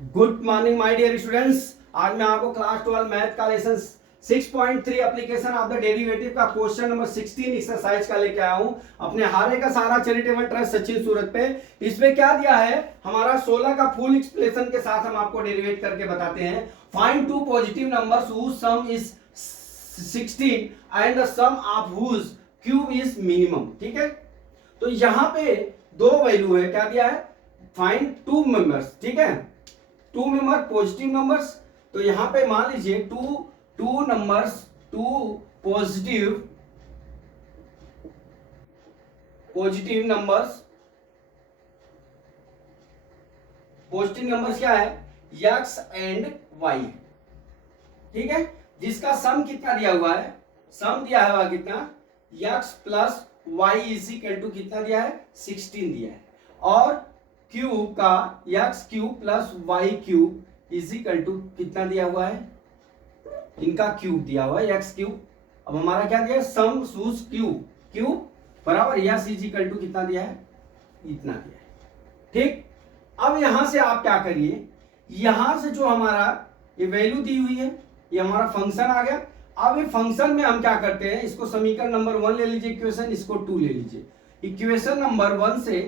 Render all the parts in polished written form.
Good morning my dear students. आज मैं आपको क्लास 12 मैथ का lesson 6.3 application of the derivative का क्वेश्चन नंबर 16 एक्सरसाइज का लेके आया हूं अपने हारे का सारा चैरिटेबल ट्रस्ट सचिन सूरत पे। इसमें क्या दिया है हमारा 16 का फुल एक्सप्लेनेशन के साथ हम आपको डेरिवेट करके बताते हैं। Find two positive numbers whose sum is 16 and the sum of whose cube is minimum। ठीक है, तो यहां पे दो वैल्यू है, क्या दिया है, फाइंड टू मेंबर्स। ठीक है, टू मेंबर पॉजिटिव नंबर्स, तो यहां पे मान लीजिए two numbers, two positive numbers क्या है, x एंड y। ठीक है, जिसका सम कितना दिया हुआ है, सम दिया हुआ कितना, x plus y is equal to कितना दिया है, 16 दिया है। और क्यूब का x cube plus y cube is equal to कितना दिया हुआ है, इनका क्यूब दिया हुआ है x क्यूब। अब हमारा क्या दिया है, सम सूज क्यूब बराबर यस इज इक्वल टू कितना दिया है, इतना दिया है। ठीक, अब यहां से आप क्या करिए, यहां से जो हमारा ये वैल्यू दी हुई है, ये हमारा फंक्शन आ गया। अब ये फंक्शन में हम क्या करते हैं, इसको समीकरण नंबर 1 ले लीजिए इक्वेशन, इसको 2 ले लीजिए। इक्वेशन नंबर 1 से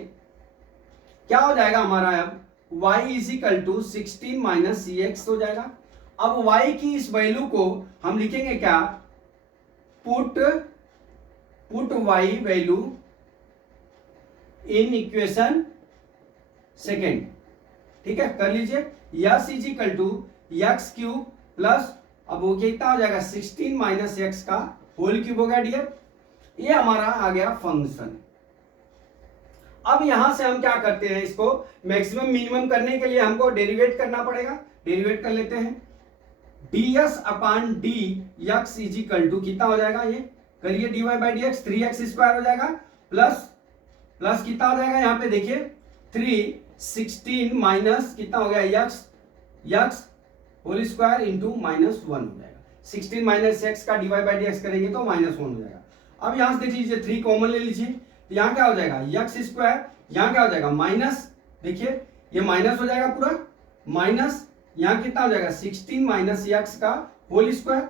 क्या हो जाएगा हमारा, अब y is equal to 16 minus c x हो जाएगा। अब y की इस वैल्यू को हम लिखेंगे क्या, put y value in equation second. ठीक है, कर लीजिए, s is equal to x cube plus, अब वो कितना हो जाएगा, 16 माइनस एक्स का होल क्यूब हो गया डियर। ये हमारा आ गया फंक्शन। अब यहां से हम क्या करते हैं, इसको मैक्सिमम मिनिमम करने के लिए हमको डेरिवेट करना पड़ेगा। डेरिवेट कर लेते हैं, ds upon d x is equal to कितना हो जाएगा, ये करिए dy by d x, 3x square हो जाएगा प्लस कितना हो जाएगा, यहाँ पे देखिए 316 माइनस कितना हो गया, x whole square into minus 1 हो जाएगा। 16 माइनस एक्स का dy बाई डी एक्स करेंगे तो माइनस 1 हो जाएगा। अब यहां से देख लीजिए 3 कॉमन ले लीजिए, तो यहाँ क्या हो जाएगा एक्स स्क्वायर, यहाँ क्या हो जाएगा माइनस, देखिए ये माइनस हो जाएगा पूरा, माइनस यहाँ कितना हो जाएगा 16 माइनस एक्स का होल स्क्वायर।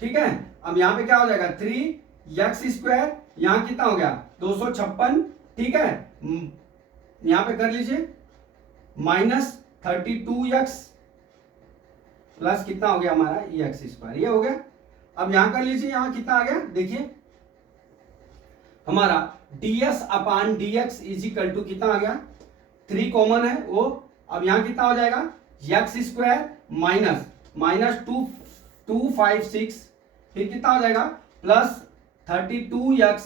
ठीक है, अब यहाँ पे क्या हो जाएगा 3x स्क्वायर, यहाँ कितना हो गया 256। ठीक है, यहाँ पे कर लीजिए माइनस 32x प्लस कितना हो गया हमारा एक्स स्क्वायर, ये हो गया। अब यहां कर लीजिए, यहां कितना आ गया, देखिए हमारा ds upon dx is equal to कितना आ गया, 3 कॉमन है वो। अब यहां कितना हो जाएगा एक्स स्क्वायर माइनस 256, फिर कितना हो जाएगा प्लस 32x,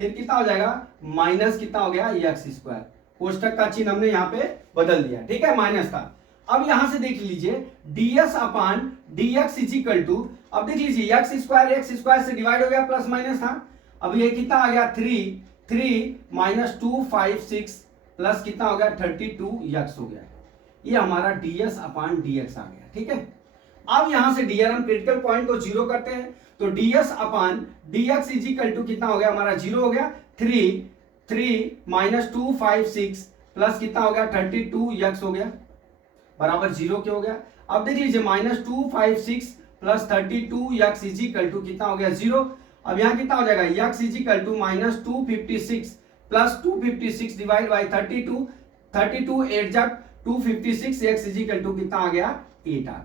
फिर कितना हो जाएगा माइनस कितना हो गया एक्स स्क्वायर। कोष्टक का चिन्ह हमने यहाँ पे बदल दिया। ठीक है, माइनस था। अब यहां से देख लीजिए ds upon dx is equal to, अब देख लीजिए एक्स स्क्वायर से डिवाइड हो गया, प्लस माइनस था। अब ये कितना आ गया 3 माइनस 256 प्लस कितना हो गया 32x हो गया। ये हमारा ds अपॉन dx आ गया। ठीक है, अब यहां से डियर हम क्रिटिकल पॉइंट को जीरो करते हैं, तो ds upon dx is equal to कितना हो गया हमारा, जीरो हो गया। 3 माइनस 256 प्लस कितना हो गया 32x हो गया, बराबर जीरो क्यों हो गया। अब देख लीजिए minus 256 plus 32x is equal to कितना हो गया, जीरो। अब यहां कितना हो जाएगा x is equal to minus 256 plus 256 divide by 32 8 जा 256, x इज इक्वल टू कितना आ गया 8 आ गया।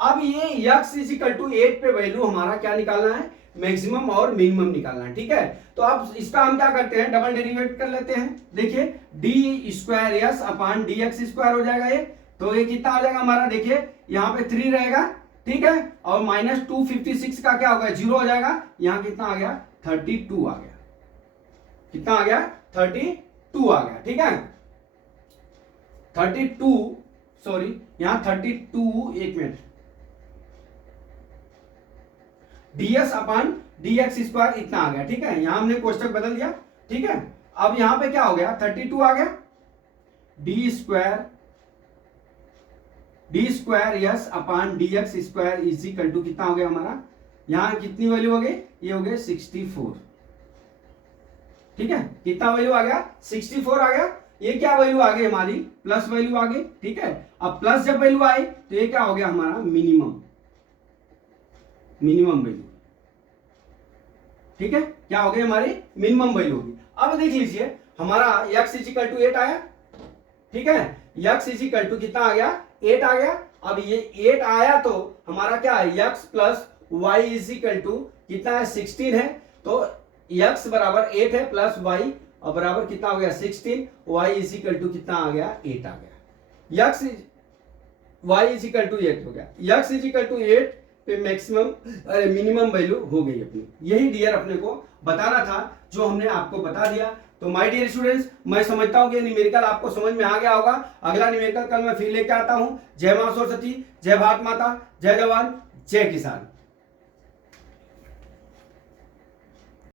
अब ये x इज इक्वल टू 8 पे वैल्यू हमारा क्या निकालना है, मैक्सिमम और मिनिमम निकालना है। ठीक है, तो अब इसका हम क्या करते हैं, डबल डेरिवेट कर लेते हैं। देखिए D square S upon d x square हो जाएगा ये, तो ये कितना आ जाएगा हमारा, देखिए यहाँ पे 3 रहेगा। ठीक है, और माइनस 256 का क्या होगा, जीरो हो जाएगा। यहाँ कितना आ गया 32 आ गया, कितना आ गया 32 आ गया। ठीक है, 32 सॉरी यहाँ 32, एक minute, ds upon dx square इतना आ गया। ठीक है, यहां हमने कोष्टक बदल दिया। ठीक है, अब यहां पे क्या हो गया 32 आ गया, d square s upon dx square is equal to कितना हो गया हमारा, यहां कितनी वैल्यू हो गई, ये हो गए 64। ठीक है, कितना वैल्यू आ गया 64 आ गया। ये क्या वैल्यू आ गई हमारी, प्लस वैल्यू आ गई, ठीक है। अब प्लस जब वैल्यू आई तो ये क्या हो गया हमारा मिनिमम वैल्यू, ठीक है, क्या हो गई हमारी मिनिमम वैल्यू होगी। अब देख लीजिए हमारा x इजिकल टू 8 आया, ठीक है, x इजिकल टू कितना आ गया 8 आ गया। अब ये 8 आया तो हमारा क्या है x plus y is equal to कितना है 16 है, तो x बराबर 8 है प्लस y और बराबर कितना हो गया 16, y इजिकल टू कितना आ गया 8 आ गया, x y इजिकल टू 8 हो गया, x इजिकल टू 8 पे मैक्सिमम मिनिमम वैल्यू हो गई अपनी। यही डियर अपने को बताना था जो हमने आपको बता दिया। तो माय डियर स्टूडेंट्स, मैं समझता हूं कि न्यूमेरिकल आपको समझ में आ गया होगा। अगला न्यूमेरिकल कल मैं फिर लेके आता हूं। जय मां सरस्वती, जय भारत माता, जय जवान, जय किसान।